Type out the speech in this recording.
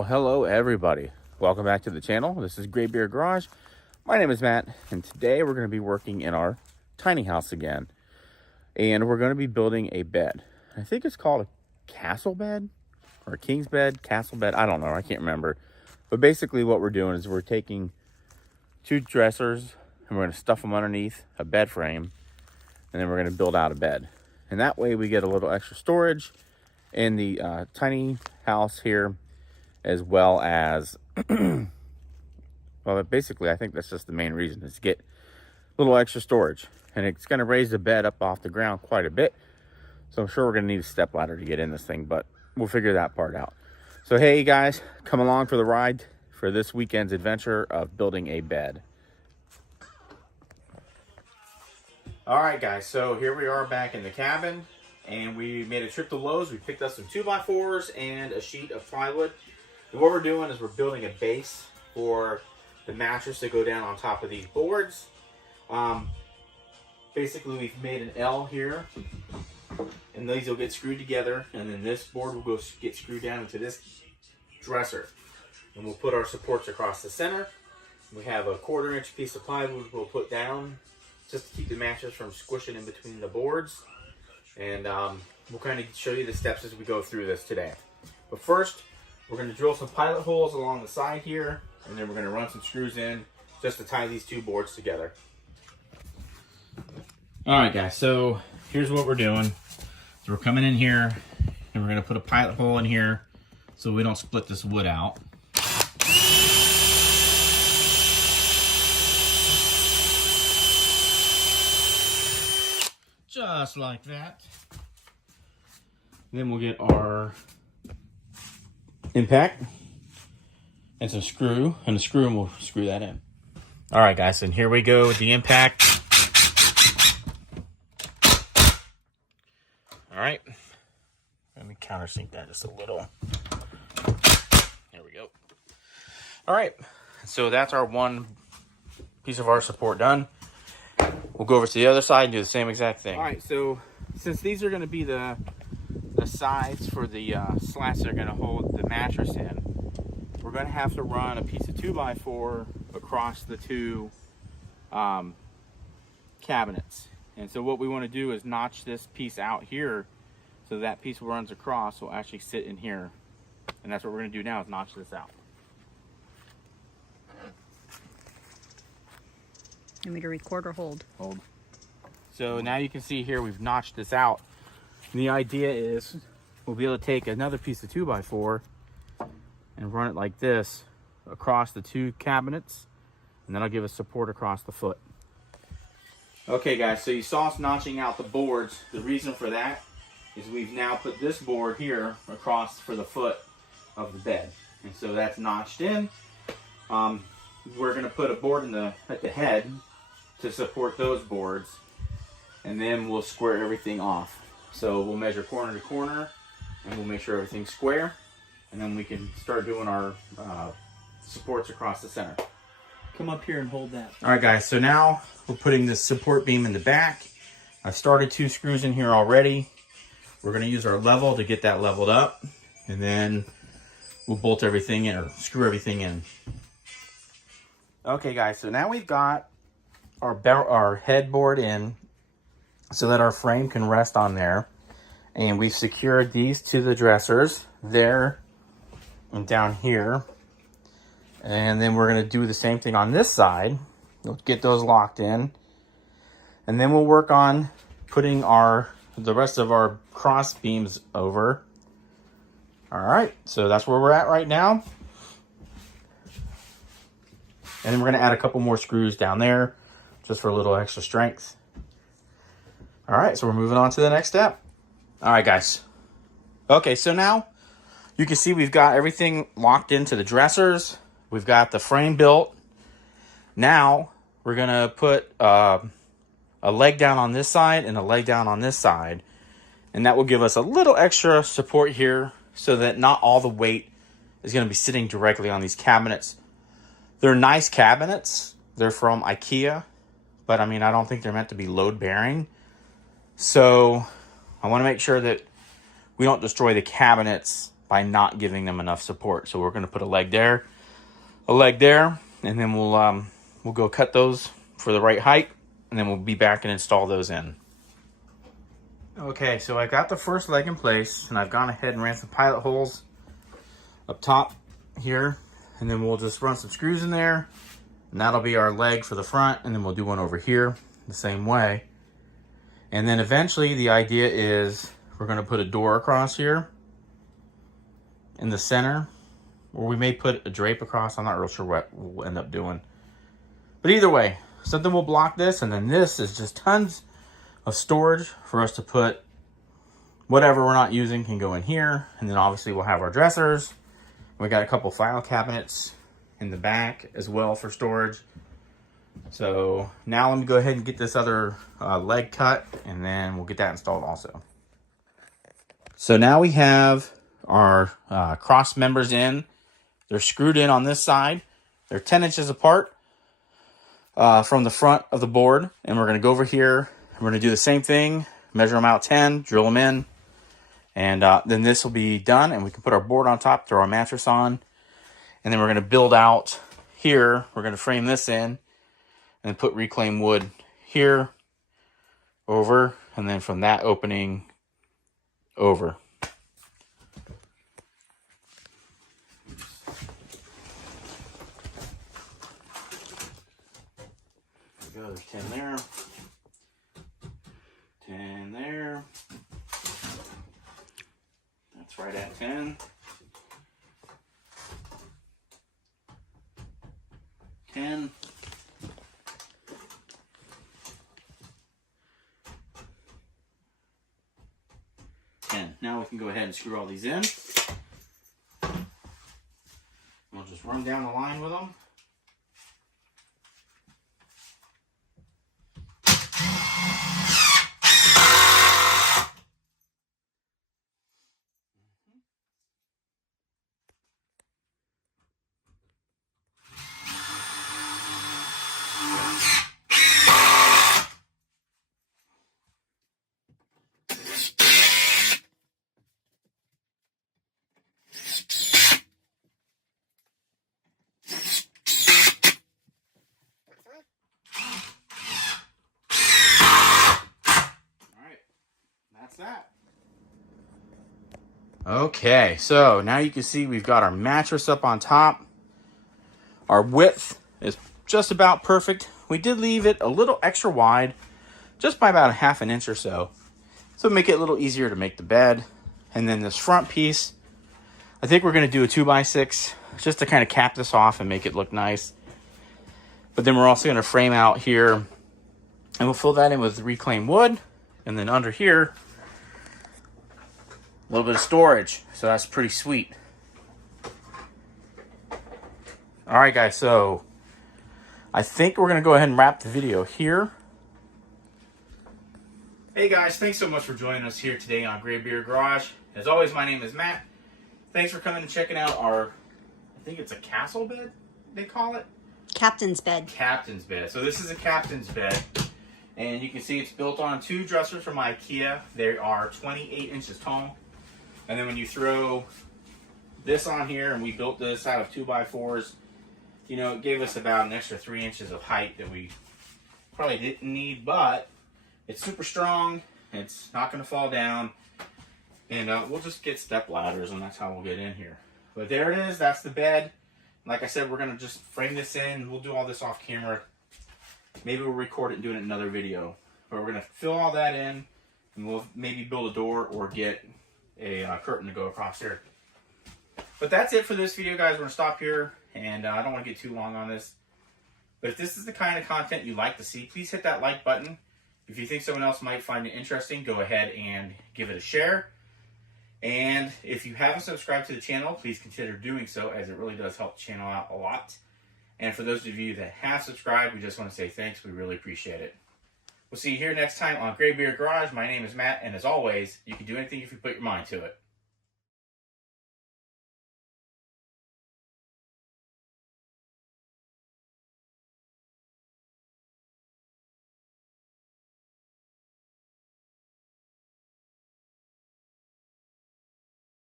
Well, hello everybody. Welcome back to the channel. This is Graybeard Garage. My name is Matt, and today we're going to be working in our tiny house again. And we're going to be building a bed. I think it's called a castle bed or a king's bed, castle bed. I don't know. I can't remember. But basically what we're doing is we're taking two dressers and we're going to stuff them underneath a bed frame. And then we're going to build out a bed. And that way we get a little extra storage in the tiny house here, as well as well, basically I think that's just the main reason, is to get a little extra storage. And it's going to raise the bed up off the ground quite a bit, so I'm sure we're going to need a step ladder to get in this thing, but we'll figure that part out. So hey guys, come along for the ride for this weekend's adventure of building a bed. All right guys, so here we are back in the cabin, and we made a trip to Lowe's. We picked up some 2x4s and a sheet of plywood. And what we're doing is we're building a base for the mattress to go down on top of these boards. Basically, we've made an L here, and these will get screwed together, and then this board will get screwed down into this dresser. And we'll put our supports across the center. We have a 1/4-inch piece of plywood we'll put down just to keep the mattress from squishing in between the boards. And we'll kind of show you the steps as we go through this today. But first, we're going to drill some pilot holes along the side here, and then we're going to run some screws in just to tie these two boards together. Alright guys, so here's what we're doing. So we're coming in here, and we're going to put a pilot hole in here so we don't split this wood out. Just like that. Then we'll get our impact and some screw, and the screw, and we'll screw that in. All right guys, and here we go with the impact. All right, let me countersink that just a little. There we go. All right, so that's our one piece of our support done. We'll go over to the other side and do the same exact thing. All right, so since these are going to be the sides for the slats that are going to hold the mattress in, we're going to have to run a piece of 2x4 across the two cabinets. And so what we want to do is notch this piece out here so that piece runs across will actually sit in here. And that's what we're going to do now, is notch this out. You want me to record or hold? Hold. So now you can see here we've notched this out. And the idea is we'll be able to take another piece of 2x4 and run it like this across the two cabinets, and that'll give us support across the foot. Okay guys, so you saw us notching out the boards. The reason for that is we've now put this board here across for the foot of the bed. And so that's notched in. We're going to put a board at the head to support those boards, and then we'll square everything off. So we'll measure corner to corner, and we'll make sure everything's square, and then we can start doing our supports across the center. Come up here and hold that. All right guys, so now we're putting this support beam in the back. I've started 2 screws in here already. We're going to use our level to get that leveled up, and then we'll bolt everything in, or screw everything in. Okay guys, so now we've got our headboard in so that our frame can rest on there. And we've secured these to the dressers there and down here. And then we're going to do the same thing on this side. We'll get those locked in. And then we'll work on putting the rest of our cross beams over. All right, so that's where we're at right now. And then we're going to add a couple more screws down there just for a little extra strength. All right, so we're moving on to the next step. All right, guys. Okay, so now you can see we've got everything locked into the dressers. We've got the frame built. Now we're going to put a leg down on this side and a leg down on this side. And that will give us a little extra support here so that not all the weight is going to be sitting directly on these cabinets. They're nice cabinets. They're from IKEA, but I mean, I don't think they're meant to be load bearing. So I want to make sure that we don't destroy the cabinets by not giving them enough support. So we're going to put a leg there, and then we'll go cut those for the right height, and then we'll be back and install those in. Okay, so I got the first leg in place, and I've gone ahead and ran some pilot holes up top here, and then we'll just run some screws in there, and that'll be our leg for the front, and then we'll do one over here the same way. And then eventually the idea is we're going to put a door across here in the center, or we may put a drape across. I'm not real sure what we'll end up doing. But either way, something will block this, and then this is just tons of storage for us to put whatever we're not using can go in here. And then obviously we'll have our dressers. We got a couple file cabinets in the back as well for storage. So now let me go ahead and get this other leg cut, and then we'll get that installed also. So now we have our cross members in. They're screwed in on this side. They're 10 inches apart from the front of the board. And we're going to go over here. We're going to do the same thing. Measure them out 10, drill them in. And then this will be done. And we can put our board on top, throw our mattress on. And then we're going to build out here. We're going to frame this in and put reclaimed wood here, over, and then from that opening over. There we go, there's 10 there, 10 there, that's right at 10, 10, now we can go ahead and screw all these in. We'll just run down the line with them. That. Okay, so now you can see we've got our mattress up on top. Our width is just about perfect. We did leave it a little extra wide, just by about a ½ inch or so. So make it a little easier to make the bed. And then this front piece, I think we're going to do a 2x6 just to kind of cap this off and make it look nice. But then we're also going to frame out here, and we'll fill that in with reclaimed wood. And then under here, a little bit of storage, so that's pretty sweet. All right, guys, so I think we're going to go ahead and wrap the video here. Hey, guys, thanks so much for joining us here today on Graybeard Garage. As always, my name is Matt. Thanks for coming and checking out our, I think it's a castle bed, they call it? Captain's bed. Captain's bed. So this is a captain's bed. And you can see it's built on 2 dressers from IKEA. They are 28 inches tall. And then when you throw this on here, and we built this out of 2x4s, you know, it gave us about an extra 3 inches of height that we probably didn't need, but it's super strong. It's not going to fall down. And we'll just get step ladders, and that's how we'll get in here. But there it is. That's the bed. Like I said, we're going to just frame this in. We'll do all this off camera. Maybe we'll record it and do it in another video. But we're going to fill all that in, and we'll maybe build a door or get a curtain to go across here. But that's it for this video, guys. We're going to stop here, and I don't want to get too long on this. But if this is the kind of content you like to see, please hit that like button. If you think someone else might find it interesting, go ahead and give it a share. And if you haven't subscribed to the channel, please consider doing so, as it really does help the channel out a lot. And for those of you that have subscribed, we just want to say thanks. We really appreciate it. We'll see you here next time on Graybeard Garage. My name is Matt, and as always, you can do anything if you put your mind to it.